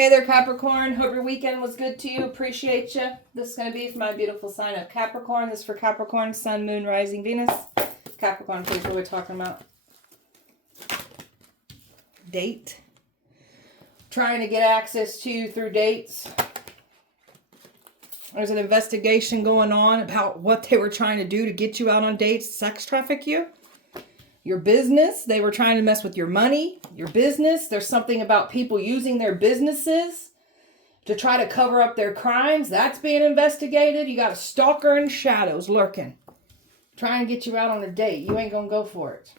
Hey there, Capricorn. Hope your weekend was good to you. Appreciate you. This is going to be for my beautiful sign of Capricorn. This is for Capricorn, Sun, Moon, Rising, Venus. Capricorn, please, what are we talking about? Date. Trying to get access to you through dates. There's an investigation going on about what they were trying to do to get you out on dates, sex traffic you. Your business, they were trying to mess with your money, your business. There's something about people using their businesses to try to cover up their crimes. That's being investigated. You got a stalker in shadows lurking, trying to get you out on a date. You ain't going to go for it.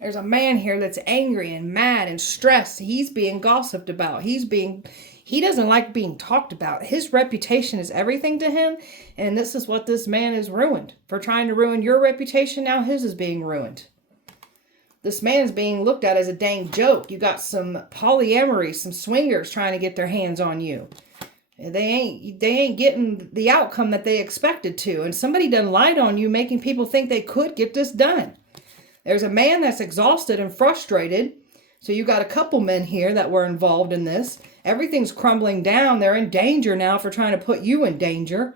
There's a man here that's angry and mad and stressed. He's being gossiped about. He doesn't like being talked about. His reputation is everything to him. And this is what this man is ruined. For trying to ruin your reputation, now his is being ruined. This man is being looked at as a dang joke. You got some polyamory, some swingers trying to get their hands on you. They ain't getting the outcome that they expected to. And somebody done lied on you, making people think they could get this done. There's a man that's exhausted and frustrated. So you got a couple men here that were involved in this. Everything's crumbling down. They're in danger now for trying to put you in danger.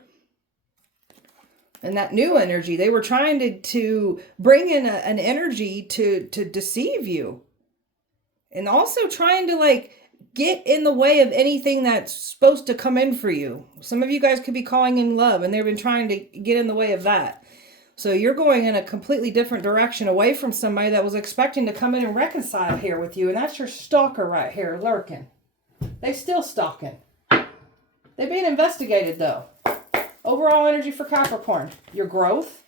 And that new energy, they were trying to bring in an energy to deceive you. And also trying to get in the way of anything that's supposed to come in for you. Some of you guys could be calling in love and they've been trying to get in the way of that. So you're going in a completely different direction away from somebody that was expecting to come in and reconcile here with you. And that's your stalker right here lurking. They still stalking. They're being investigated though. Overall energy for Capricorn, your growth,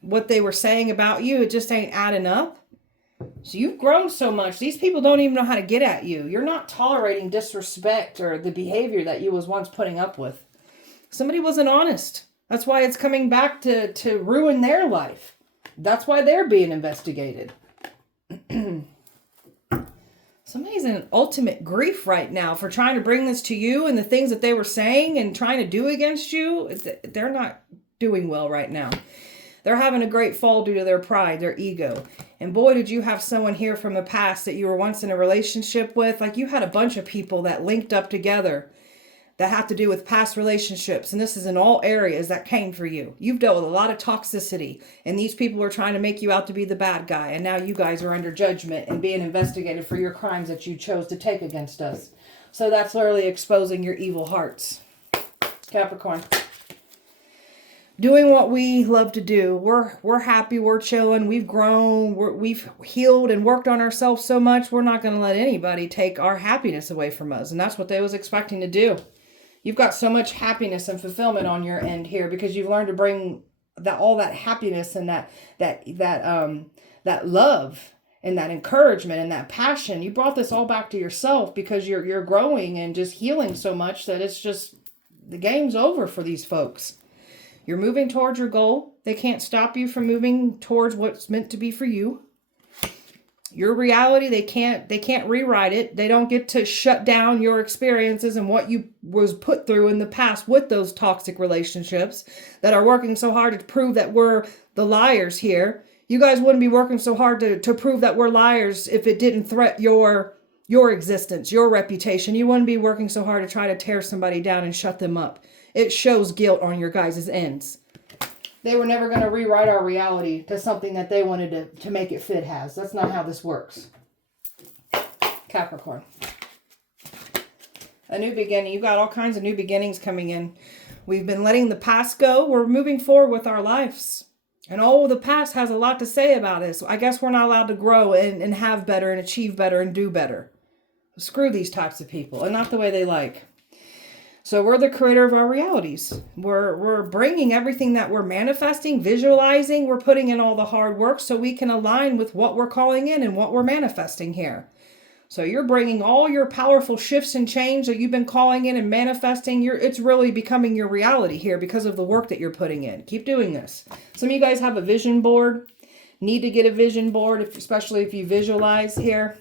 what they were saying about you, it just ain't adding up. So you've grown so much. These people don't even know how to get at you. You're not tolerating disrespect or the behavior that you was once putting up with. Somebody wasn't honest. That's why it's coming back to ruin their life. That's why they're being investigated. Somebody's in ultimate grief right now for trying to bring this to you and the things that they were saying and trying to do against you. They're not doing well right now. They're having a great fall due to their pride, their ego. And boy, did you have someone here from the past that you were once in a relationship with. Like you had a bunch of people that linked up together that have to do with past relationships. And this is in all areas that came for you. You've dealt with a lot of toxicity. And these people are trying to make you out to be the bad guy. And now you guys are under judgment and being investigated for your crimes that you chose to take against us. So that's literally exposing your evil hearts. Capricorn. Doing what we love to do. We're happy. We're chilling. We've grown. We've healed and worked on ourselves so much. We're not going to let anybody take our happiness away from us. And that's what they was expecting to do. You've got so much happiness and fulfillment on your end here because you've learned to bring all that happiness and that love and that encouragement and that passion. You brought this all back to yourself because you're growing and just healing so much that it's just the game's over for these folks. You're moving towards your goal. They can't stop you from moving towards what's meant to be for you. Your reality, they can't rewrite it. They don't get to shut down your experiences and what you was put through in the past with those toxic relationships that are working so hard to prove that we're the liars here. You guys wouldn't be working so hard to prove that we're liars if it didn't threaten your existence, your reputation. You wouldn't be working so hard to try to tear somebody down and shut them up. It shows guilt on your guys' ends. They were never going to rewrite our reality to something that they wanted to make it fit has. That's not how this works. Capricorn. A new beginning. You've got all kinds of new beginnings coming in. We've been letting the past go. We're moving forward with our lives. And the past has a lot to say about this. I guess we're not allowed to grow and have better and achieve better and do better. Screw these types of people and not the way they like. So we're the creator of our realities. We're bringing everything that we're manifesting, visualizing. We're putting in all the hard work so we can align with what we're calling in and what we're manifesting here. So you're bringing all your powerful shifts and change that you've been calling in and manifesting. It's really becoming your reality here because of the work that you're putting in. Keep doing this. Some of you guys have a vision board. Need to get a vision board, especially if you visualize here.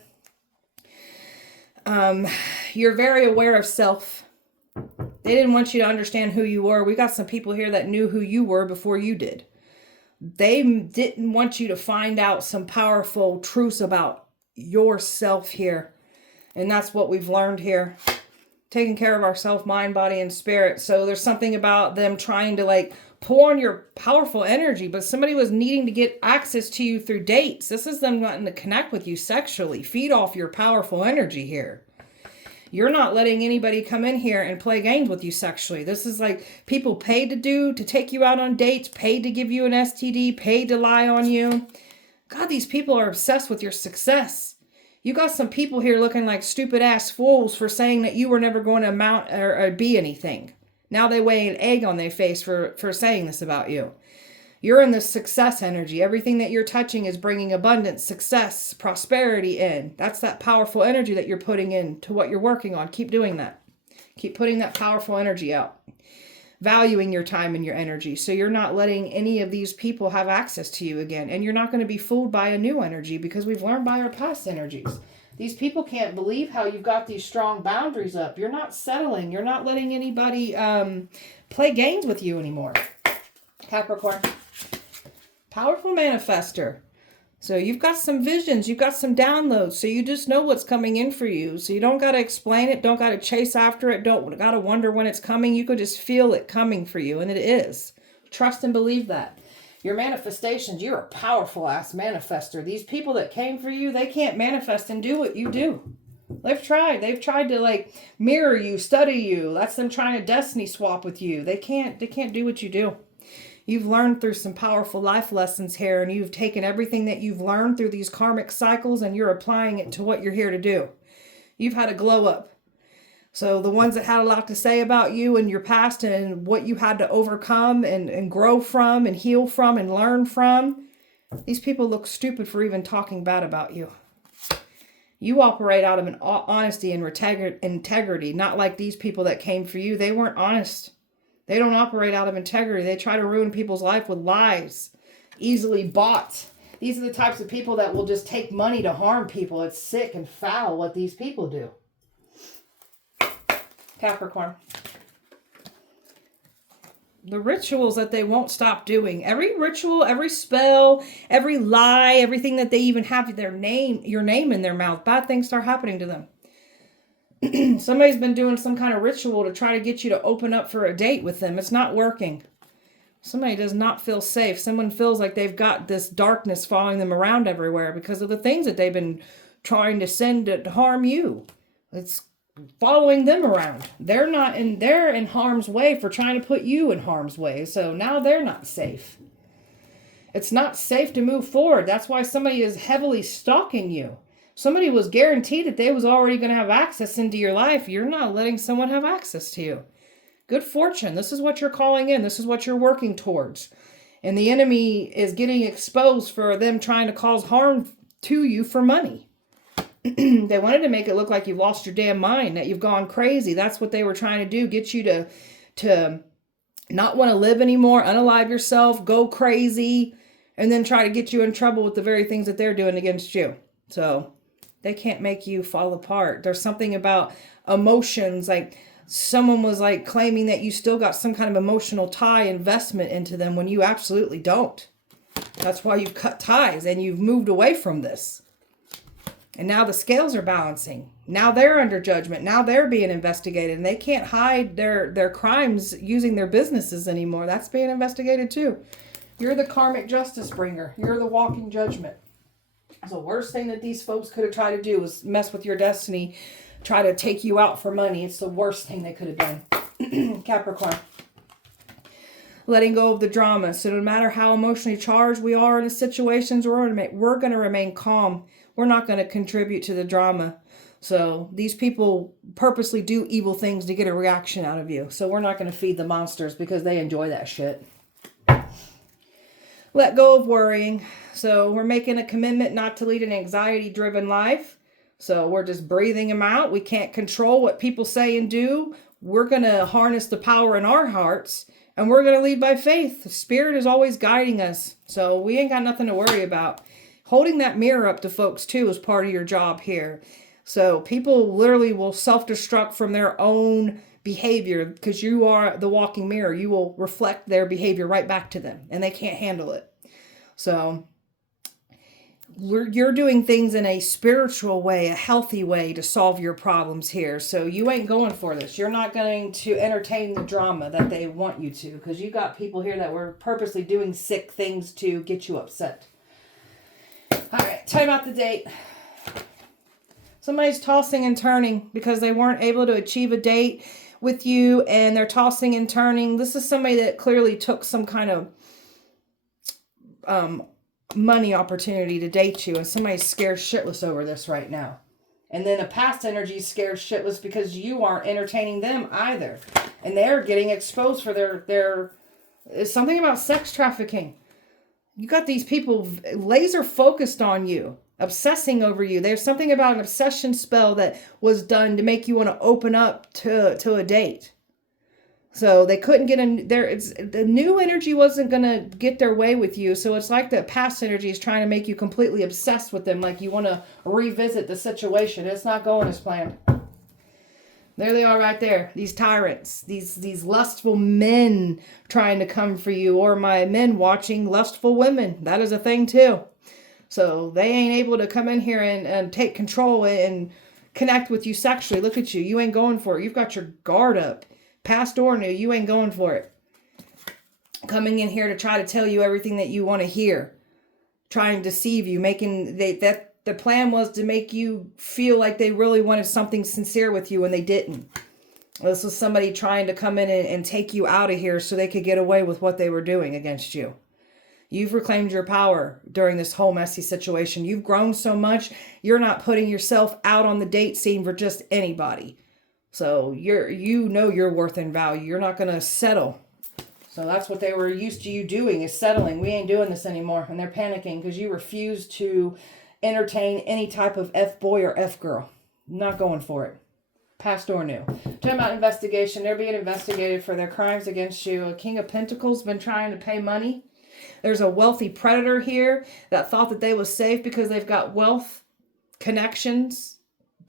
You're very aware of self. They didn't want you to understand who you were. We got some people here that knew who you were before you did. They didn't want you to find out some powerful truths about yourself here. And that's what we've learned here. taking care of ourself, mind, body, and spirit. So there's something about them trying to like pour on your powerful energy, but somebody was needing to get access to you through dates. This is them wanting to connect with you sexually, feed off your powerful energy here. You're not letting anybody come in here and play games with you sexually. This is like people paid to take you out on dates, paid to give you an STD, paid to lie on you. God, these people are obsessed with your success. You got some people here looking like stupid ass fools for saying that you were never going to amount or be anything. Now they weigh an egg on their face for saying this about you. You're in this success energy. Everything that you're touching is bringing abundance, success, prosperity in. That's that powerful energy that you're putting into what you're working on. Keep doing that. Keep putting that powerful energy out. Valuing your time and your energy. So you're not letting any of these people have access to you again. And you're not going to be fooled by a new energy because we've learned by our past energies. These people can't believe how you've got these strong boundaries up. You're not settling. You're not letting anybody play games with you anymore. Capricorn. Powerful manifester. So you've got some visions, you've got some downloads, so you just know what's coming in for you. So you don't got to explain it, don't got to chase after it, don't got to wonder when it's coming. You could just feel it coming for you, and it is. Trust and believe that. Your manifestations, you're a powerful ass manifester. These people that came for you, they can't manifest and do what you do. They've tried to like mirror you, study you. That's them trying to destiny swap with you. They can't do what you do. You've learned through some powerful life lessons here, and you've taken everything that you've learned through these karmic cycles and you're applying it to what you're here to do. You've had a glow up. So the ones that had a lot to say about you and your past and what you had to overcome and grow from and heal from and learn from, these people look stupid for even talking bad about you. You operate out of an honesty and integrity, not like these people that came for you. They weren't honest. They don't operate out of integrity. They try to ruin people's life with lies, easily bought. These are the types of people that will just take money to harm people. It's sick and foul what these people do. Capricorn. The rituals that they won't stop doing. Every ritual, every spell, every lie, everything that they even have your name in their mouth, bad things start happening to them. Somebody's been doing some kind of ritual to try to get you to open up for a date with them. It's not working. Somebody does not feel safe. Someone feels like they've got this darkness following them around everywhere because of the things that they've been trying to send to harm you. It's following them around. They're in harm's way for trying to put you in harm's way. So now they're not safe. It's not safe to move forward. That's why somebody is heavily stalking you. Somebody was guaranteed that they was already going to have access into your life. You're not letting someone have access to you. Good fortune. This is what you're calling in. This is what you're working towards. And the enemy is getting exposed for them trying to cause harm to you for money. They wanted to make it look like you've lost your damn mind, that you've gone crazy. That's what they were trying to do. Get you to not want to live anymore, unalive yourself, go crazy, and then try to get you in trouble with the very things that they're doing against you. So they can't make you fall apart. There's something about emotions, like someone was like claiming that you still got some kind of emotional tie investment into them when you absolutely don't. That's why you've cut ties and you've moved away from this. And now the scales are balancing. Now they're under judgment. Now they're being investigated, and they can't hide their crimes using their businesses anymore. That's being investigated too. You're the karmic justice bringer. You're the walking judgment. The worst thing that these folks could have tried to do was mess with your destiny, try to take you out for money. It's the worst thing they could have done. Capricorn. Letting go of the drama. So no matter how emotionally charged we are in the situations, we're going to remain calm. We're not going to contribute to the drama. So these people purposely do evil things to get a reaction out of you. So we're not going to feed the monsters because they enjoy that shit. Let go of worrying. So we're making a commitment not to lead an anxiety-driven life. So we're just breathing them out. We can't control what people say and do. We're going to harness the power in our hearts, and we're going to lead by faith. The Spirit is always guiding us. So we ain't got nothing to worry about. Holding that mirror up to folks, too, is part of your job here. So people literally will self-destruct from their own behavior because you are the walking mirror. You will reflect their behavior right back to them, and they can't handle it. So you're doing things in a spiritual way, a healthy way to solve your problems here. So you ain't going for this. You're not going to entertain the drama that they want you to, because you got people here that were purposely doing sick things to get you upset. All right, time out the date. Somebody's tossing and turning because they weren't able to achieve a date with you, and they're tossing and turning. This is somebody that clearly took some kind of money opportunity to date you, and somebody's scared shitless over this right now. And then a past energy is scared shitless because you aren't entertaining them either, and they're getting exposed for their something about sex trafficking. You got these people laser focused on you, obsessing over you. There's something about an obsession spell that was done to make you want to open up to a date. So they couldn't get in there. The new energy wasn't going to get their way with you. So it's like the past energy is trying to make you completely obsessed with them. Like you want to revisit the situation. It's not going as planned. There they are right there. These tyrants, these lustful men trying to come for you, or my men watching lustful women. That is a thing too. So they ain't able to come in here and take control and connect with you sexually. Look at you. You ain't going for it. You've got your guard up. Past or new, you ain't going for it. Coming in here to try to tell you everything that you want to hear. Trying to deceive you. That the plan was to make you feel like they really wanted something sincere with you when they didn't. This was somebody trying to come in and take you out of here so they could get away with what they were doing against you. You've reclaimed your power during this whole messy situation. You've grown so much, you're not putting yourself out on the date scene for just anybody. So you know your worth and value. You're not going to settle. So that's what they were used to you doing, is settling. We ain't doing this anymore. And they're panicking because you refuse to entertain any type of F-boy or F-girl. Not going for it. Past or new. Talking about investigation. They're being investigated for their crimes against you. A King of Pentacles been trying to pay money. There's a wealthy predator here that thought that they was safe because they've got wealth, connections,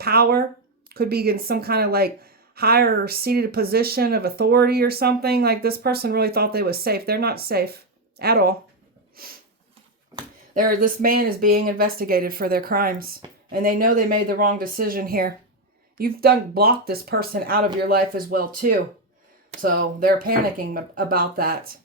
power. Could be in some kind of like higher seated position of authority or something. Like this person really thought they was safe. They're not safe at all. This man is being investigated for their crimes. And they know they made the wrong decision here. You've blocked this person out of your life as well too. So they're panicking about that.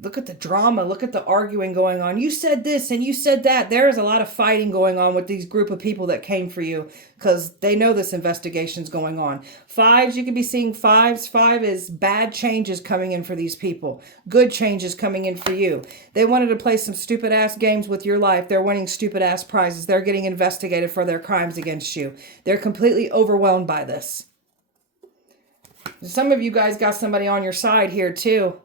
Look at the drama. Look at the arguing going on. You said this and you said that. There is a lot of fighting going on with these group of people that came for you because they know this investigation's going on. Fives, you could be seeing fives. Five is bad changes coming in for these people. Good changes coming in for you. They wanted to play some stupid ass games with your life. They're winning stupid ass prizes. They're getting investigated for their crimes against you. They're completely overwhelmed by this. Some of you guys got somebody on your side here too.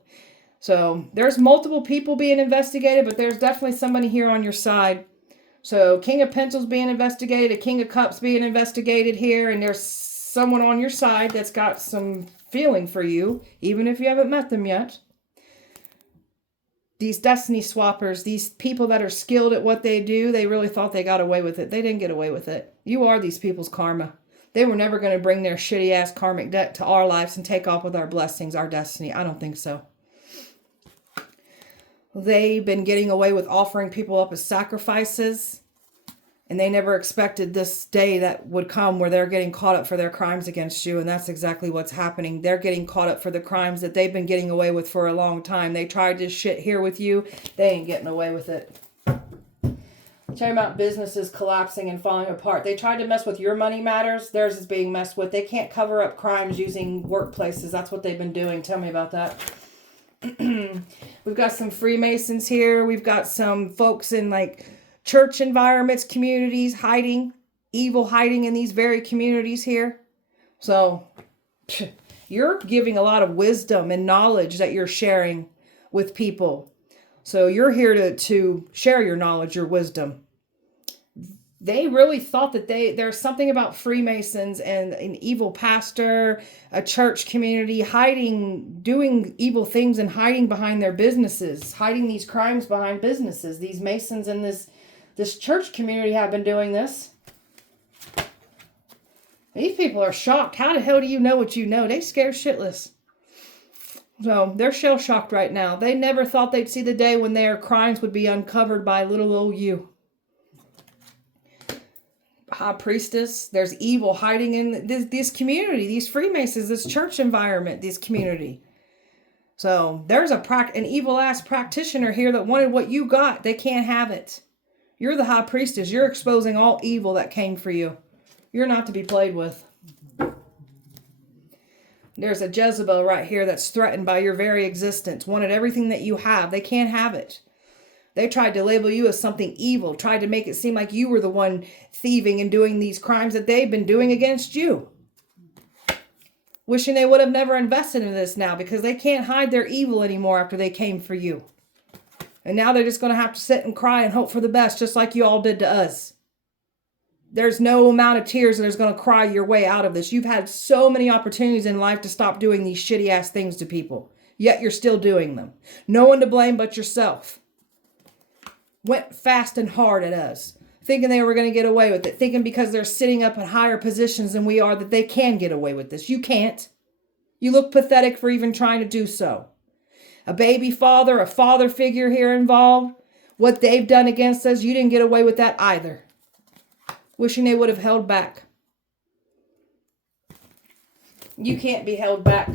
So there's multiple people being investigated, but there's definitely somebody here on your side. So King of Pentacles being investigated, a King of Cups being investigated here, and there's someone on your side that's got some feeling for you, even if you haven't met them yet. These destiny swappers, these people that are skilled at what they do, they really thought they got away with it. They didn't get away with it. You are these people's karma. They were never going to bring their shitty ass karmic debt to our lives and take off with our blessings, our destiny. I don't think so. They've been getting away with offering people up as sacrifices. And they never expected this day that would come where they're getting caught up for their crimes against you. And that's exactly what's happening. They're getting caught up for the crimes that they've been getting away with for a long time. They tried this shit here with you. They ain't getting away with it. Talking about businesses collapsing and falling apart. They tried to mess with your money matters. Theirs is being messed with. They can't cover up crimes using workplaces. That's what they've been doing. Tell me about that. We've got some Freemasons here. We've got some folks in like church environments, communities, hiding in these very communities here. So you're giving a lot of wisdom and knowledge that you're sharing with people. So you're here to share your knowledge, your wisdom. They really thought that there's something about Freemasons and an evil pastor, a church community, doing evil things and hiding behind their businesses, hiding these crimes behind businesses. These Masons in this church community have been doing this. These people are shocked. How the hell do you know what you know? They scared shitless. So they're shell shocked right now. They never thought they'd see the day when their crimes would be uncovered by little old you. high priestess. There's evil hiding in this community, these Freemasons, this church environment, this community. So there's an evil ass practitioner here that wanted what you got. They can't have it. You're the high priestess. You're exposing all evil that came for you. You're not to be played with. There's a Jezebel right here that's threatened by your very existence. Wanted everything that you have. They can't have it. They tried to label you as something evil. Tried to make it seem like you were the one thieving and doing these crimes that they've been doing against you. Wishing they would have never invested in this now because they can't hide their evil anymore after they came for you. And now they're just going to have to sit and cry and hope for the best, just like you all did to us. There's no amount of tears that is going to cry your way out of this. You've had so many opportunities in life to stop doing these shitty ass things to people. Yet you're still doing them. No one to blame but yourself. Went fast and hard at us. Thinking they were going to get away with it. Thinking because they're sitting up in higher positions than we are that they can get away with this. You can't. You look pathetic for even trying to do so. A baby father, a father figure here involved. What they've done against us, you didn't get away with that either. Wishing they would have held back. You can't be held back.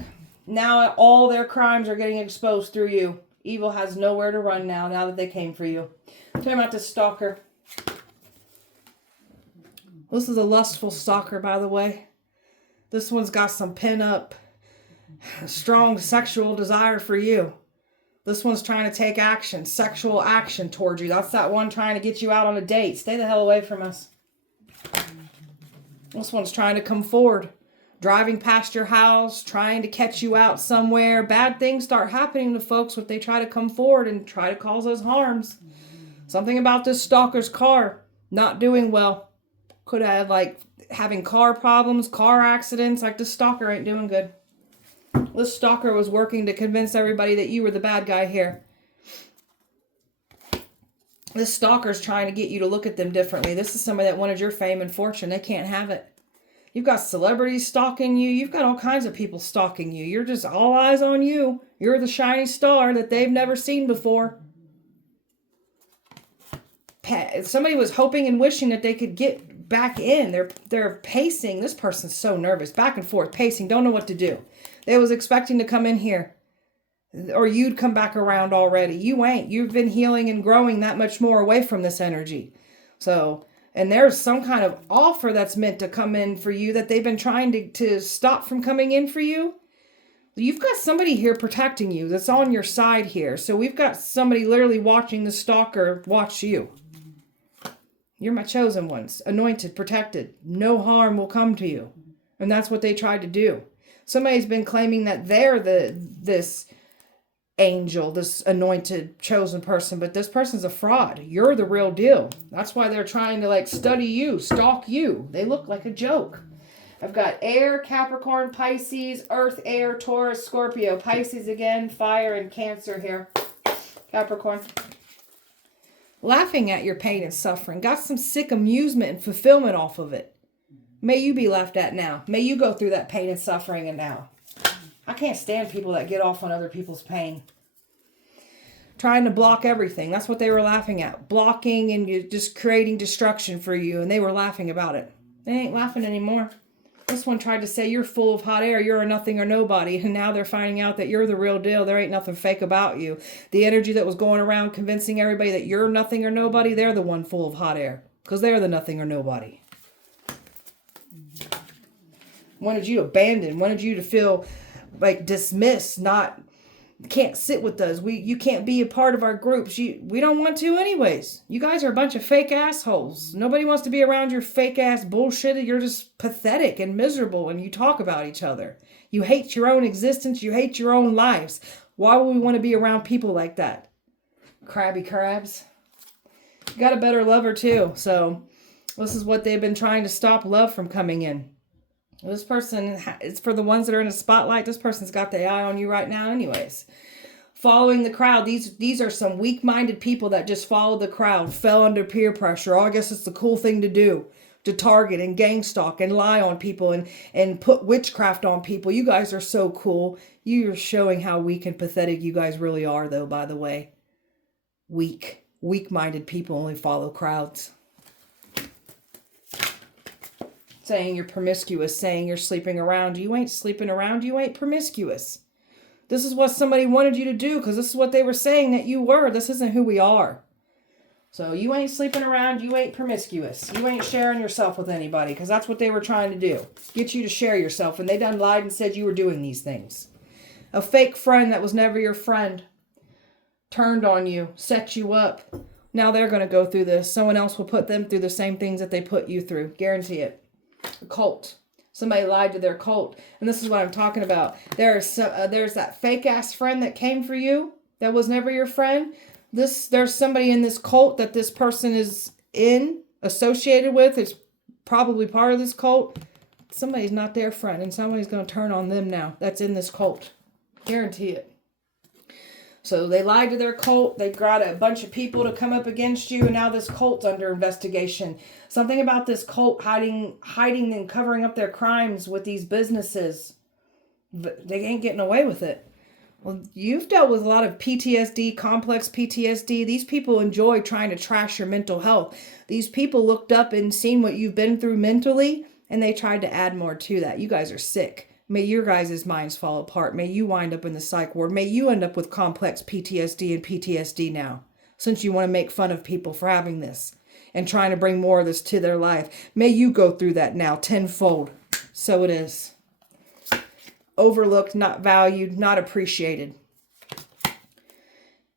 Now all their crimes are getting exposed through you. Evil has nowhere to run now that they came for you. Talking about this stalker. This is a lustful stalker, by the way. This one's got some pin-up, strong sexual desire for you. This one's trying to take action, sexual action towards you. That's that one trying to get you out on a date. Stay the hell away from us. This one's trying to come forward. Driving past your house, trying to catch you out somewhere. Bad things start happening to folks when they try to come forward and try to cause us harms. Something about this stalker's car not doing well. Could have having car problems, car accidents. Like this stalker ain't doing good. This stalker was working to convince everybody that you were the bad guy here. This stalker's trying to get you to look at them differently. This is somebody that wanted your fame and fortune. They can't have it. You've got celebrities stalking you. You've got all kinds of people stalking you. You're just all eyes on you. You're the shiny star that they've never seen before. Somebody was hoping and wishing that they could get back in. They're pacing. This person's so nervous. Back and forth, pacing. Don't know what to do. They was expecting to come in here. Or you'd come back around already. You ain't. You've been healing and growing that much more away from this energy. So, and there's some kind of offer that's meant to come in for you that they've been trying to stop from coming in for you. You've got somebody here protecting you that's on your side here. So we've got somebody literally watching the stalker watch you. You're my chosen ones. Anointed, protected. No harm will come to you. And that's what they tried to do. Somebody's been claiming that they're this angel, this anointed, chosen person, but this person's a fraud. You're the real deal. That's why they're trying to study you, stalk you. They look like a joke. I've got air, Capricorn, Pisces, earth, air, Taurus, Scorpio, Pisces again, fire, and Cancer here. Capricorn. Laughing at your pain and suffering. Got some sick amusement and fulfillment off of it. May you be laughed at now. May you go through that pain and suffering and now. I can't stand people that get off on other people's pain. Trying to block everything. That's what they were laughing at. Blocking and you just creating destruction for you. And they were laughing about it. They ain't laughing anymore. This one tried to say you're full of hot air. You're a nothing or nobody. And now they're finding out that you're the real deal. There ain't nothing fake about you. The energy that was going around convincing everybody that you're nothing or nobody, they're the one full of hot air. Because they're the nothing or nobody. Wanted you abandoned. Wanted you to feel dismissed, can't sit with us. You can't be a part of our groups. We don't want to anyways. You guys are a bunch of fake assholes. Nobody wants to be around your fake ass bullshit. You're just pathetic and miserable and you talk about each other. You hate your own existence. You hate your own lives. Why would we want to be around people like that? Crabby crabs. You got a better lover too. So this is what they've been trying to stop love from coming in. This person, it's for the ones that are in a spotlight. This person's got the eye on you right now anyways. Following the crowd. These are some weak-minded people that just followed the crowd. Fell under peer pressure. Oh, I guess it's the cool thing to do. To target and gang stalk and lie on people and put witchcraft on people. You guys are so cool. You're showing how weak and pathetic you guys really are though, by the way. Weak. Weak-minded people only follow crowds. saying you're promiscuous, saying you're sleeping around. You ain't sleeping around. You ain't promiscuous. This is what somebody wanted you to do because this is what they were saying that you were. This isn't who we are. So you ain't sleeping around. You ain't promiscuous. You ain't sharing yourself with anybody because that's what they were trying to do. Get you to share yourself. And they done lied and said you were doing these things. A fake friend that was never your friend turned on you, set you up. Now they're going to go through this. Someone else will put them through the same things that they put you through. Guarantee it. A cult. Somebody lied to their cult. And this is what I'm talking about. There's that fake ass friend that came for you that was never your friend. There's somebody in this cult that this person is associated with. It's probably part of this cult. Somebody's not their friend and somebody's going to turn on them now. That's in this cult. Guarantee it. So they lied to their cult. They got a bunch of people to come up against you. And now this cult's under investigation. Something about this cult hiding and covering up their crimes with these businesses. But they ain't getting away with it. Well, you've dealt with a lot of PTSD, complex PTSD. These people enjoy trying to trash your mental health. These people looked up and seen what you've been through mentally. And they tried to add more to that. You guys are sick. May your guys' minds fall apart. May you wind up in the psych ward. May you end up with complex PTSD and PTSD now. Since you want to make fun of people for having this. And trying to bring more of this to their life. May you go through that now tenfold. So it is. Overlooked, not valued, not appreciated.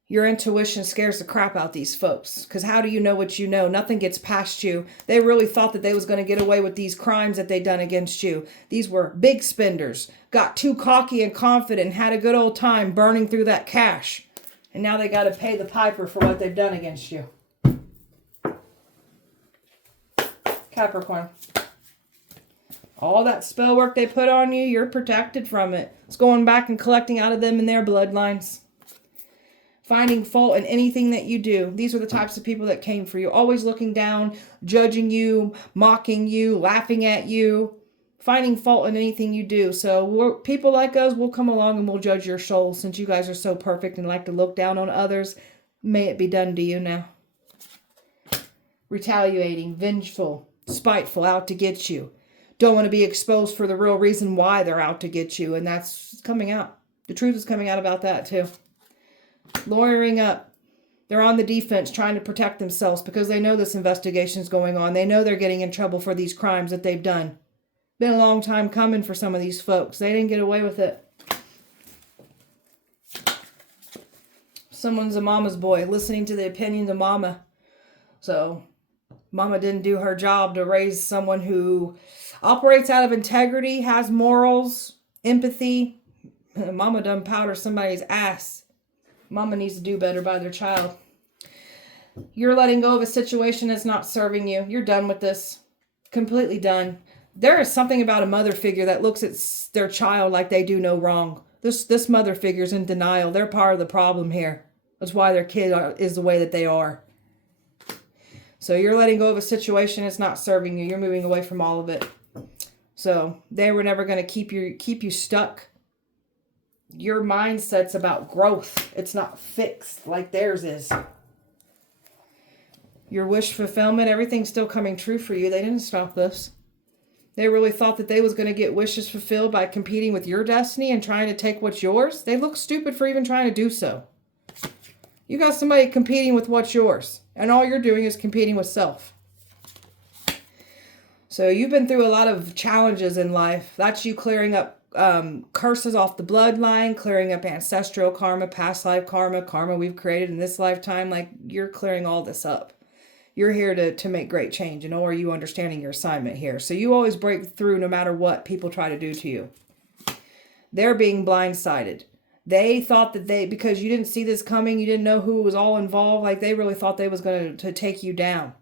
Your intuition scares the crap out these folks. Because how do you know what you know? Nothing gets past you. They really thought that they was going to get away with these crimes that they done against you. These were big spenders. Got too cocky and confident. And had a good old time burning through that cash. And now they got to pay the piper for what they've done against you. Capricorn. All that spell work they put on you, you're protected from it. It's going back and collecting out of them in their bloodlines. Finding fault in anything that you do. These are the types of people that came for you. Always looking down, judging you, mocking you, laughing at you. Finding fault in anything you do. So people like us will come along and we'll judge your soul. Since you guys are so perfect and like to look down on others, may it be done to you now. Retaliating, vengeful, spiteful, out to get you. Don't want to be exposed for the real reason why they're out to get you. And that's coming out. The truth is coming out about that too. Lawyering up. They're on the defense trying to protect themselves because they know this investigation is going on. They know they're getting in trouble for these crimes that they've done. Been a long time coming for some of these folks. They didn't get away with it. Someone's a mama's boy, listening to the opinions of mama. So, mama didn't do her job to raise someone who operates out of integrity, has morals, empathy. Mama done powder somebody's ass. Mama needs to do better by their child. You're letting go of a situation that's not serving you. You're done with this. Completely done. There is something about a mother figure that looks at their child like they do no wrong. This mother figure's in denial. They're part of the problem here. That's why their kid is the way that they are. So you're letting go of a situation that's not serving you. You're moving away from all of it. So they were never going to keep you stuck. Your mindset's about growth. It's not fixed like theirs is. Your wish fulfillment, everything's still coming true for you. They didn't stop this. They really thought that they was going to get wishes fulfilled by competing with your destiny and trying to take what's yours. They look stupid for even trying to do so. You got somebody competing with what's yours. And all you're doing is competing with self. So you've been through a lot of challenges in life. That's you clearing up curses off the bloodline, clearing up ancestral karma, past life karma we've created in this lifetime. Like, you're clearing all this up. You're here to make great change. And are you understanding your assignment here? So you always break through no matter what people try to do to you. They're being blindsided. They thought that because you didn't see this coming, you didn't know who was all involved, like they really thought they was going to take you down.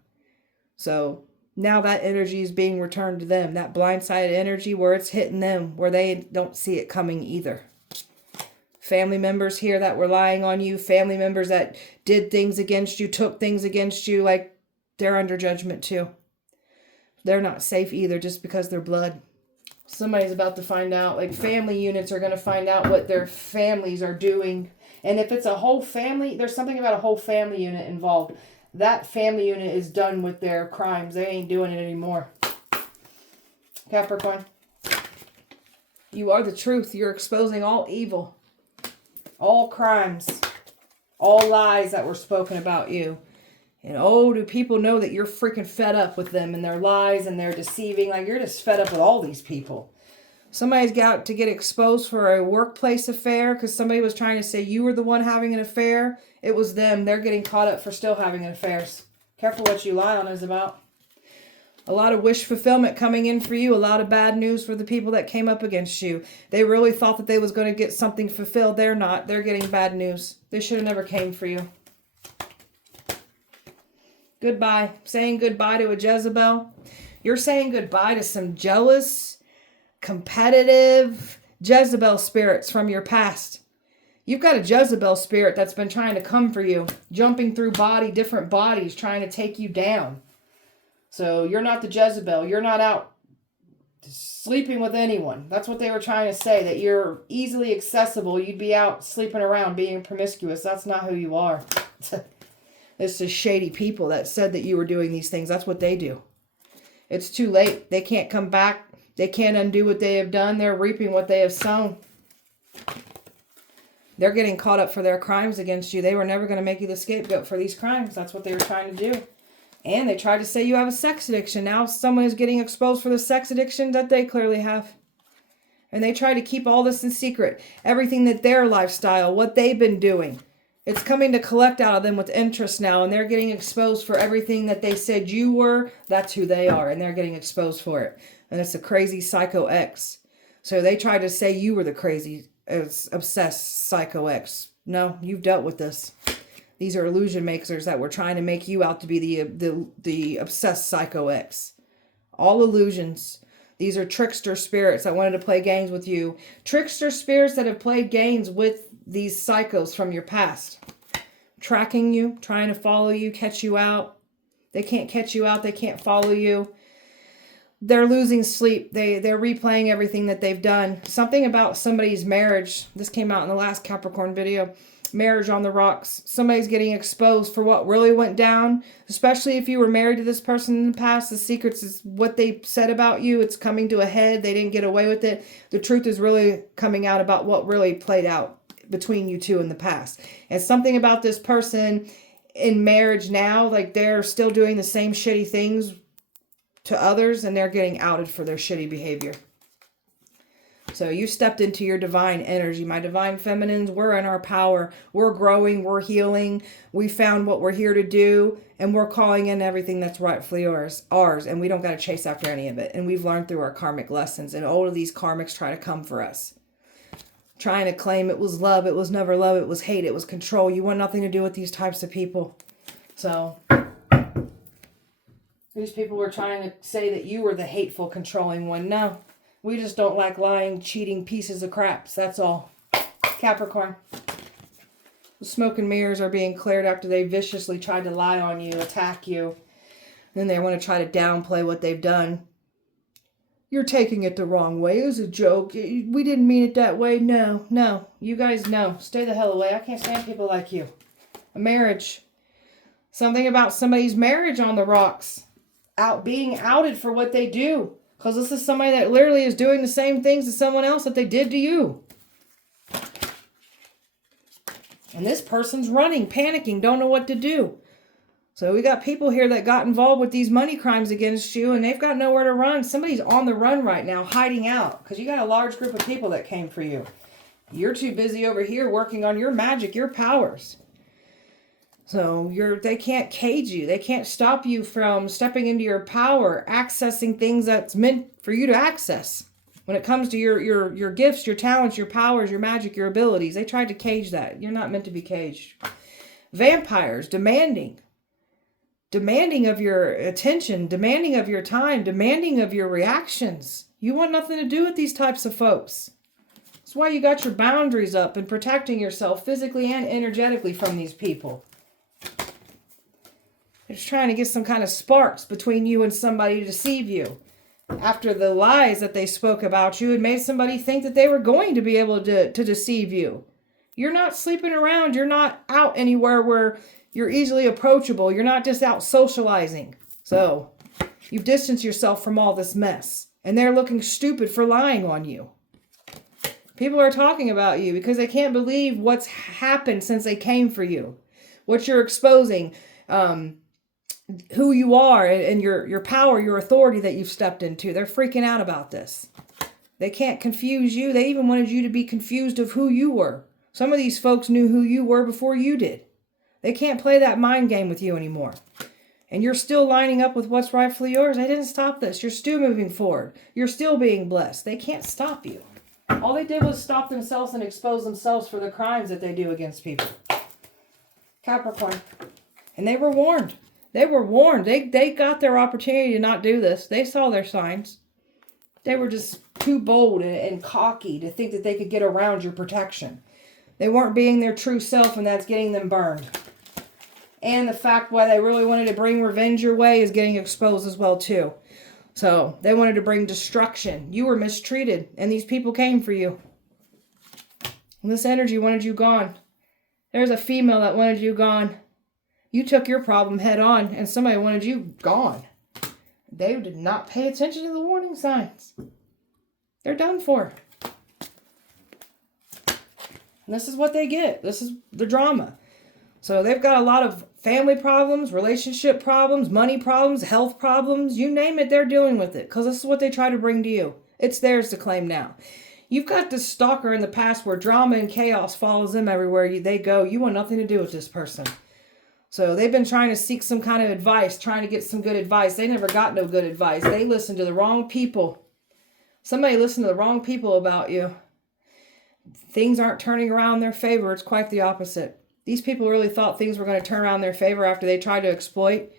So now that energy is being returned to them. That blindsided energy where it's hitting them, where they don't see it coming either. Family members here that were lying on you. Family members that did things against you, took things against you. Like, they're under judgment too. They're not safe either just because they're blood. Somebody's about to find out. Like, family units are going to find out what their families are doing. And if it's a whole family, there's something about a whole family unit involved. That family unit is done with their crimes. They ain't doing it anymore. Capricorn. You are the truth. You're exposing all evil, all crimes, all lies that were spoken about you. And oh, do people know that you're freaking fed up with them and their lies and their deceiving? Like, you're just fed up with all these people. Somebody's got to get exposed for a workplace affair because somebody was trying to say you were the one having an affair. It was them. They're getting caught up for still having affairs. Careful what you lie on is about. A lot of wish fulfillment coming in for you. A lot of bad news for the people that came up against you. They really thought that they was going to get something fulfilled. They're not. They're getting bad news. They should have never came for you. Goodbye. Saying goodbye to a Jezebel. You're saying goodbye to some jealous, competitive Jezebel spirits from your past. You've got a Jezebel spirit that's been trying to come for you, jumping through different bodies, trying to take you down. So you're not the Jezebel. You're not out sleeping with anyone. That's what they were trying to say, that you're easily accessible. You'd be out sleeping around, being promiscuous. That's not who you are. It's just shady people that said that you were doing these things. That's what they do. It's too late. They can't come back. They can't undo what they have done. They're reaping what they have sown. They're getting caught up for their crimes against you. They were never going to make you the scapegoat for these crimes. That's what they were trying to do. And they tried to say you have a sex addiction. Now someone is getting exposed for the sex addiction that they clearly have. And they try to keep all this in secret. Everything that their lifestyle, what they've been doing. It's coming to collect out of them with interest now. And they're getting exposed for everything that they said you were. That's who they are. And they're getting exposed for it. And it's a crazy psycho ex. So they tried to say you were the crazy, obsessed psycho ex. No, you've dealt with this. These are illusion makers that were trying to make you out to be the obsessed psycho ex. All illusions. These are trickster spirits that wanted to play games with you. Trickster spirits that have played games with these psychos from your past. Tracking you, trying to follow you, catch you out. They can't catch you out. They can't follow you. They're losing sleep. They're replaying everything that they've done. Something about somebody's marriage. This came out in the last Capricorn video. Marriage on the rocks. Somebody's getting exposed for what really went down. Especially if you were married to this person in the past. The secrets is what they said about you. It's coming to a head. They didn't get away with it. The truth is really coming out about what really played out between you two in the past. And something about this person in marriage now. Like they're still doing the same shitty things to others. And they're getting outed for their shitty behavior. So you stepped into your divine energy. My divine feminines, we're in our power. We're growing. We're healing. We found what we're here to do. And we're calling in everything that's rightfully ours. And we don't got to chase after any of it. And we've learned through our karmic lessons. And all of these karmics try to come for us. Trying to claim it was love. It was never love. It was hate. It was control. You want nothing to do with these types of people. So these people were trying to say that you were the hateful, controlling one. No. We just don't like lying, cheating pieces of craps. That's all. Capricorn. The smoke and mirrors are being cleared after they viciously tried to lie on you, attack you. And then they want to try to downplay what they've done. You're taking it the wrong way. It was a joke. We didn't mean it that way. No. You guys know. Stay the hell away. I can't stand people like you. A marriage. Something about somebody's marriage on the rocks. Being outed for what they do. Because this is somebody that literally is doing the same things to someone else that they did to you. And this person's running, panicking, don't know what to do. So we got people here that got involved with these money crimes against you and they've got nowhere to run. Somebody's on the run right now, hiding out. Because you got a large group of people that came for you. You're too busy over here working on your magic, your powers. So they can't cage you. They can't stop you from stepping into your power, accessing things that's meant for you to access. When it comes to your gifts, your talents, your powers, your magic, your abilities, they tried to cage that. You're not meant to be caged. Vampires, demanding of your attention, demanding of your time, demanding of your reactions. You want nothing to do with these types of folks. That's why you got your boundaries up and protecting yourself physically and energetically from these people. They're just trying to get some kind of sparks between you and somebody to deceive you. After the lies that they spoke about you, it made somebody think that they were going to be able to deceive you. You're not sleeping around. You're not out anywhere where you're easily approachable. You're not just out socializing. So you've distanced yourself from all this mess. And they're looking stupid for lying on you. People are talking about you because they can't believe what's happened since they came for you. What you're exposing, who you are, and your power, your authority that you've stepped into. They're freaking out about this. They can't confuse you. They even wanted you to be confused of who you were. Some of these folks knew who you were before you did. They can't play that mind game with you anymore. And you're still lining up with what's rightfully yours. They didn't stop this. You're still moving forward. You're still being blessed. They can't stop you. All they did was stop themselves and expose themselves for the crimes that they do against people. Capricorn. And they were warned. They were warned. They got their opportunity to not do this. They saw their signs. They were just too bold and cocky to think that they could get around your protection. They weren't being their true self, and that's getting them burned. And the fact why they really wanted to bring revenge your way is getting exposed as well, too. So, they wanted to bring destruction. You were mistreated, and these people came for you. And this energy wanted you gone. There's a female that wanted you gone. You took your problem head on, and somebody wanted you gone. They did not pay attention to the warning signs. They're done for. And this is what they get. This is the drama. So they've got a lot of family problems, relationship problems, money problems, health problems. You name it, they're dealing with it. Because this is what they try to bring to you. It's theirs to claim now. You've got this stalker in the past where drama and chaos follows them everywhere they go. You want nothing to do with this person. So they've been trying to seek some kind of advice, trying to get some good advice. They never got no good advice. They listened to the wrong people. Somebody listened to the wrong people about you. Things aren't turning around in their favor. It's quite the opposite. These people really thought things were going to turn around in their favor after they tried to exploit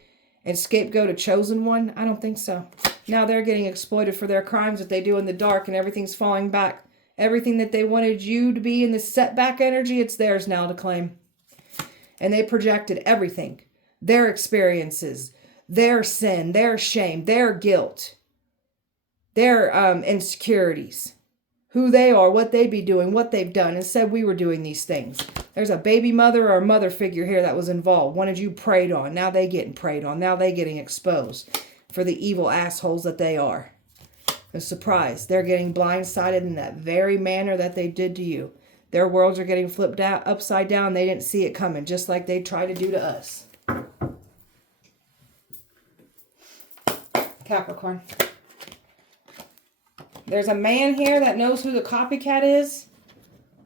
and scapegoat a chosen one. I don't think so. Now they're getting exploited for their crimes that they do in the dark, and everything's falling back. Everything that they wanted you to be in the setback energy, it's theirs now to claim. And they projected everything. Their experiences, their sin, their shame, their guilt, their insecurities, who they are, what they be doing, what they've done, and said we were doing these things. There's a baby mother or a mother figure here that was involved. Wanted you preyed on. Now they getting preyed on. Now they getting exposed for the evil assholes that they are. A surprise. They're getting blindsided in that very manner that they did to you. Their worlds are getting flipped out, upside down. They didn't see it coming, just like they try to do to us. Capricorn. There's a man here that knows who the copycat is.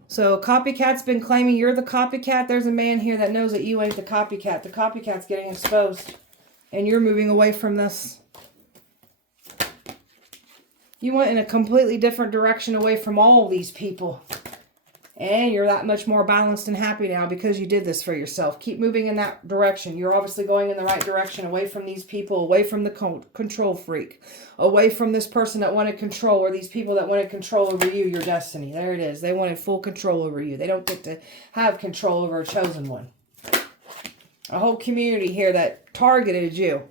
So copycat's been claiming you're the copycat. There's a man here that knows that you ain't the copycat. The copycat's getting exposed. And you're moving away from this. You went in a completely different direction away from all these people. And you're that much more balanced and happy now because you did this for yourself. Keep moving in that direction. You're obviously going in the right direction, away from these people, away from the control freak, away from this person that wanted control, or these people that wanted control over you, your destiny. There it is. They wanted full control over you. They don't get to have control over a chosen one. A whole community here that targeted you,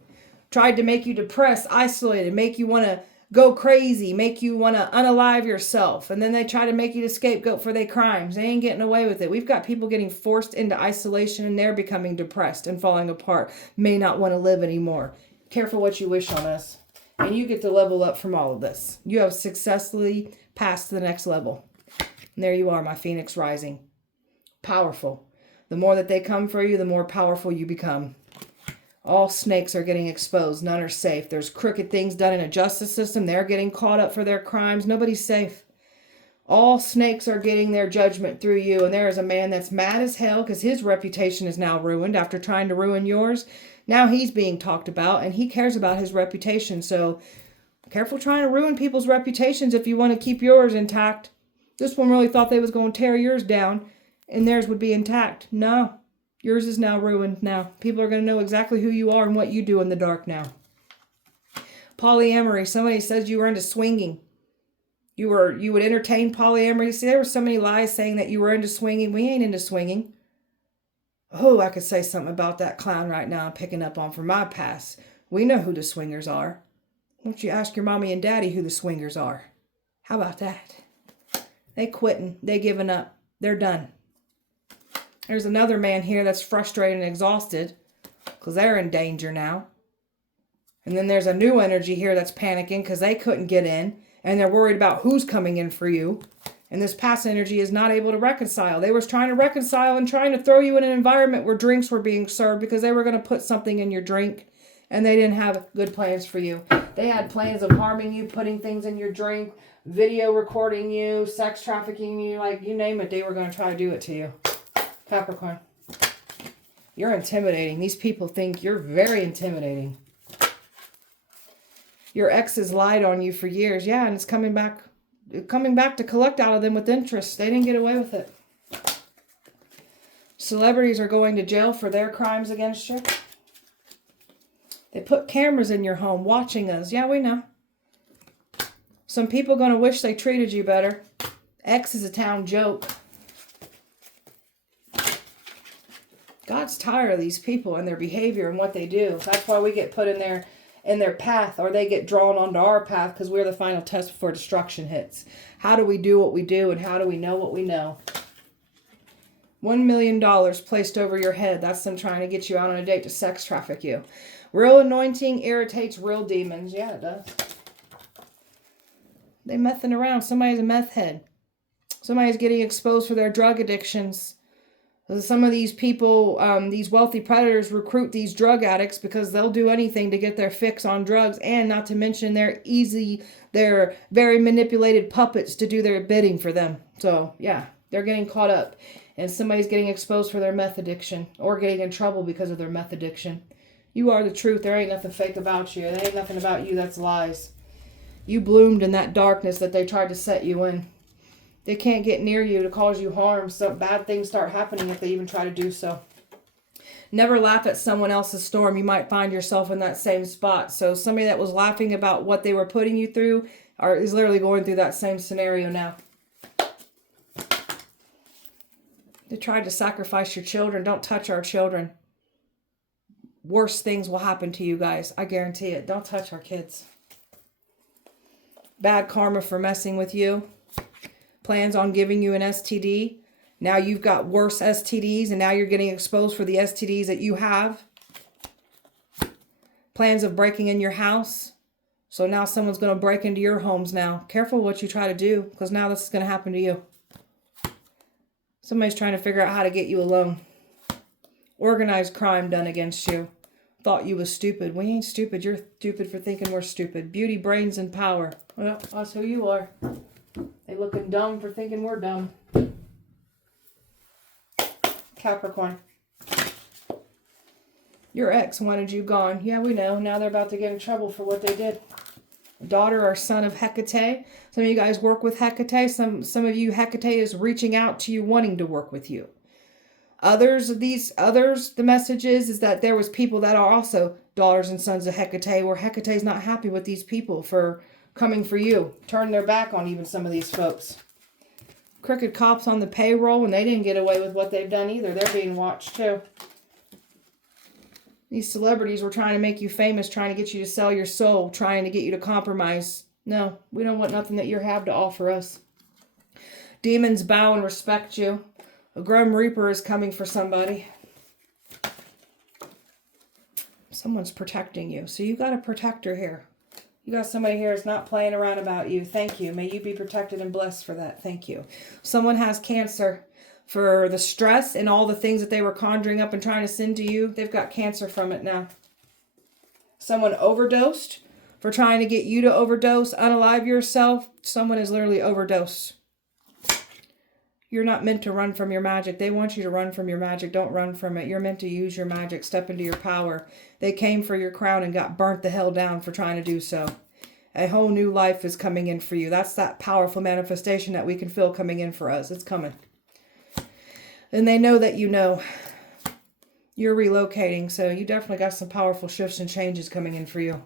tried to make you depressed, isolated, make you want to go crazy, make you want to unalive yourself. And then they try to make you the scapegoat for their crimes. They ain't getting away with it. We've got people getting forced into isolation, and they're becoming depressed and falling apart. May not want to live anymore. Careful what you wish on us. And you get to level up from all of this. You have successfully passed to the next level. And there you are, my Phoenix rising. Powerful. The more that they come for you, the more powerful you become. All snakes are getting exposed. None are safe. There's crooked things done in a justice system. They're getting caught up for their crimes. Nobody's safe. All snakes are getting their judgment through you. And there is a man that's mad as hell because his reputation is now ruined after trying to ruin yours. Now he's being talked about, and he cares about his reputation. So careful trying to ruin people's reputations if you want to keep yours intact. This one really thought they was going to tear yours down and theirs would be intact. No. Yours is now ruined now. People are going to know exactly who you are and what you do in the dark now. Polyamory. Somebody says you were into swinging. You would entertain polyamory. See, there were so many lies saying that you were into swinging. We ain't into swinging. Oh, I could say something about that clown right now I'm picking up on from my past. We know who the swingers are. Why don't you ask your mommy and daddy who the swingers are? How about that? They quitting. They giving up. They're done. There's another man here that's frustrated and exhausted because they're in danger now. And then there's a new energy here that's panicking because they couldn't get in. And they're worried about who's coming in for you. And this past energy is not able to reconcile. They were trying to reconcile and trying to throw you in an environment where drinks were being served because they were going to put something in your drink. And they didn't have good plans for you. They had plans of harming you, putting things in your drink, video recording you, sex trafficking you, like you name it. They were going to try to do it to you. Capricorn. You're intimidating. These people think you're very intimidating. Your exes lied on you for years. Yeah, and it's coming back to collect out of them with interest. They didn't get away with it. Celebrities are going to jail for their crimes against you. They put cameras in your home watching us. Yeah, we know. Some people are going to wish they treated you better. X is a town joke. God's tired of these people and their behavior and what they do. That's why we get put in their path, or they get drawn onto our path, because we're the final test before destruction hits. How do we do what we do, and how do we know what we know? $1 million placed over your head. That's them trying to get you out on a date to sex traffic you. Real anointing irritates real demons. Yeah, it does. They messing around. Somebody's a meth head. Somebody's getting exposed for their drug addictions. Some of these people, these wealthy predators recruit these drug addicts because they'll do anything to get their fix on drugs, and not to mention they're very manipulated puppets to do their bidding for them. So, yeah, they're getting caught up, and somebody's getting exposed for their meth addiction or getting in trouble because of their meth addiction. You are the truth. There ain't nothing fake about you. There ain't nothing about you that's lies. You bloomed in that darkness that they tried to set you in. They can't get near you to cause you harm. So bad things start happening if they even try to do so. Never laugh at someone else's storm. You might find yourself in that same spot. So somebody that was laughing about what they were putting you through is literally going through that same scenario now. They tried to sacrifice your children. Don't touch our children. Worse things will happen to you guys. I guarantee it. Don't touch our kids. Bad karma for messing with you. Plans on giving you an STD. Now you've got worse STDs, and now you're getting exposed for the STDs that you have. Plans of breaking in your house. So now someone's going to break into your homes now. Careful what you try to do, because now this is going to happen to you. Somebody's trying to figure out how to get you alone. Organized crime done against you. Thought you was stupid. We ain't stupid. You're stupid for thinking we're stupid. Beauty, brains, and power. Well, that's who you are. They looking dumb for thinking we're dumb. Capricorn. Your ex wanted you gone. Yeah, we know. Now they're about to get in trouble for what they did. Daughter or son of Hecate. Some of you guys work with Hecate. Some of you, Hecate is reaching out to you wanting to work with you. The message is that there was people that are also daughters and sons of Hecate, where Hecate's not happy with these people for coming for you. Turn their back on even some of these folks. Crooked cops on the payroll, and they didn't get away with what they've done either. They're being watched too. These celebrities were trying to make you famous, trying to get you to sell your soul, trying to get you to compromise. No, we don't want nothing that you have to offer us. Demons bow and respect you. A Grim Reaper is coming for somebody. Someone's protecting you. So you got a protector here. You got somebody here that's not playing around about you. Thank you. May you be protected and blessed for that. Thank you. Someone has cancer for the stress and all the things that they were conjuring up and trying to send to you. They've got cancer from it now. Someone overdosed for trying to get you to overdose, unalive yourself. Someone is literally overdosed. You're not meant to run from your magic. They want you to run from your magic. Don't run from it. You're meant to use your magic. Step into your power. They came for your crown and got burnt the hell down for trying to do so. A whole new life is coming in for you. That's that powerful manifestation that we can feel coming in for us. It's coming. And they know that you know. You're relocating, so you definitely got some powerful shifts and changes coming in for you.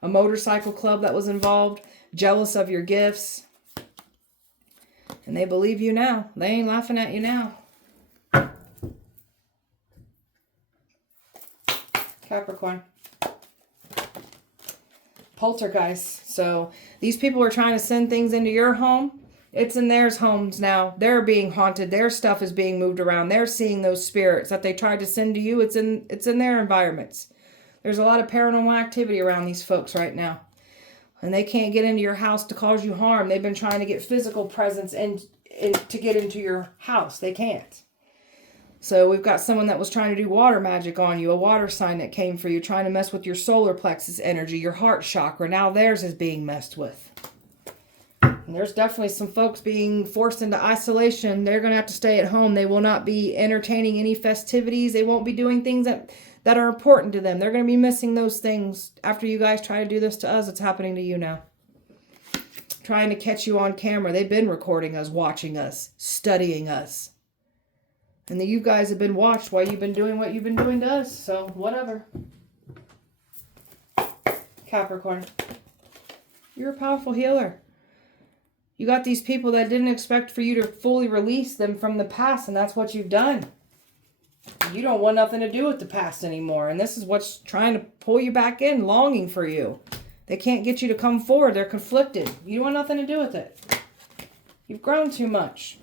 A motorcycle club that was involved. Jealous of your gifts. And they believe you now. They ain't laughing at you now. Capricorn. Poltergeist. So these people are trying to send things into your home. It's in theirs homes now. They're being haunted. Their stuff is being moved around. They're seeing those spirits that they tried to send to you. It's in their environments. There's a lot of paranormal activity around these folks right now. And they can't get into your house to cause you harm. They've been trying to get physical presence in to get into your house. They can't. So we've got someone that was trying to do water magic on you, a water sign that came for you, trying to mess with your solar plexus energy, your heart chakra. Now theirs is being messed with. And there's definitely some folks being forced into isolation. They're going to have to stay at home. They will not be entertaining any festivities. They won't be doing things that are important to them. They're going to be missing those things. After you guys try to do this to us, it's happening to you now. Trying to catch you on camera. They've been recording us, watching us, studying us. And then you guys have been watched while you've been doing what you've been doing to us. So, whatever. Capricorn. You're a powerful healer. You got these people that didn't expect for you to fully release them from the past, and that's what you've done. You don't want nothing to do with the past anymore, and this is what's trying to pull you back in, longing for you. They can't get you to come forward. They're conflicted. You want nothing to do with it. You've grown too much.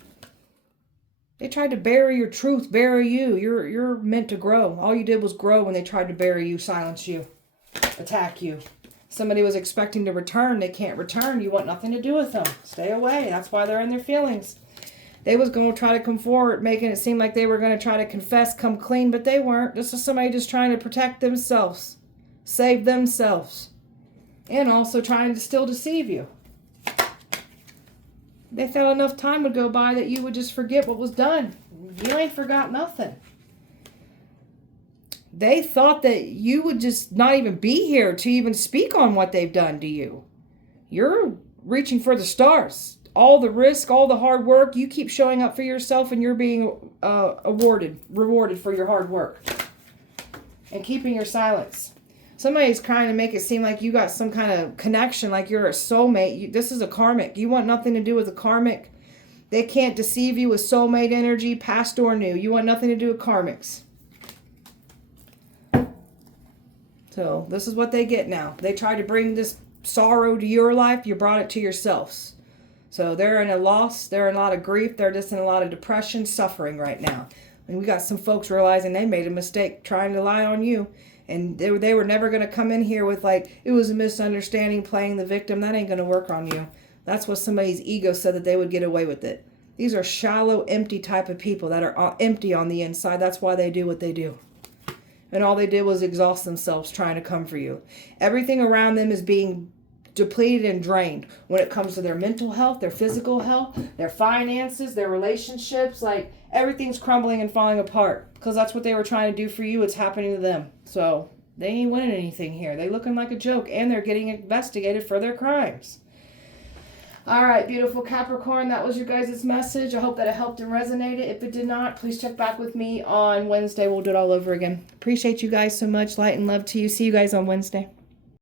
They tried to bury your truth, bury you. You're meant to grow. All you did was grow when they tried to bury you, silence you, attack you. Somebody was expecting to return. They can't return. You want nothing to do with them. Stay away. That's why they're in their feelings. They was going to try to come forward, making it seem like they were going to try to confess, come clean, but they weren't. This is somebody just trying to protect themselves, save themselves, and also trying to still deceive you. They thought enough time would go by that you would just forget what was done. You ain't forgot nothing. They thought that you would just not even be here to even speak on what they've done to you. You're reaching for the stars. All the risk, all the hard work, you keep showing up for yourself and you're being rewarded for your hard work. And keeping your silence. Somebody's trying to make it seem like you got some kind of connection, like you're a soulmate. This is a karmic. You want nothing to do with a karmic. They can't deceive you with soulmate energy, past or new. You want nothing to do with karmics. So this is what they get now. They tried to bring this sorrow to your life. You brought it to yourselves. So they're in a loss. They're in a lot of grief. They're just in a lot of depression, suffering right now. And we got some folks realizing they made a mistake trying to lie on you. And they were never going to come in here with like, it was a misunderstanding, playing the victim. That ain't going to work on you. That's what somebody's ego said that they would get away with it. These are shallow, empty type of people that are empty on the inside. That's why they do what they do. And all they did was exhaust themselves trying to come for you. Everything around them is being depleted and drained when it comes to their mental health, their physical health, their finances, their relationships. Like everything's crumbling and falling apart because that's what they were trying to do for you. It's happening to them. So they ain't winning anything here. They looking like a joke and they're getting investigated for their crimes. All right, beautiful Capricorn, that was your guys' message. I hope that it helped and resonated. If it did not, please check back with me on Wednesday. We'll do it all over again. Appreciate you guys so much. Light and love to you. See you guys on Wednesday.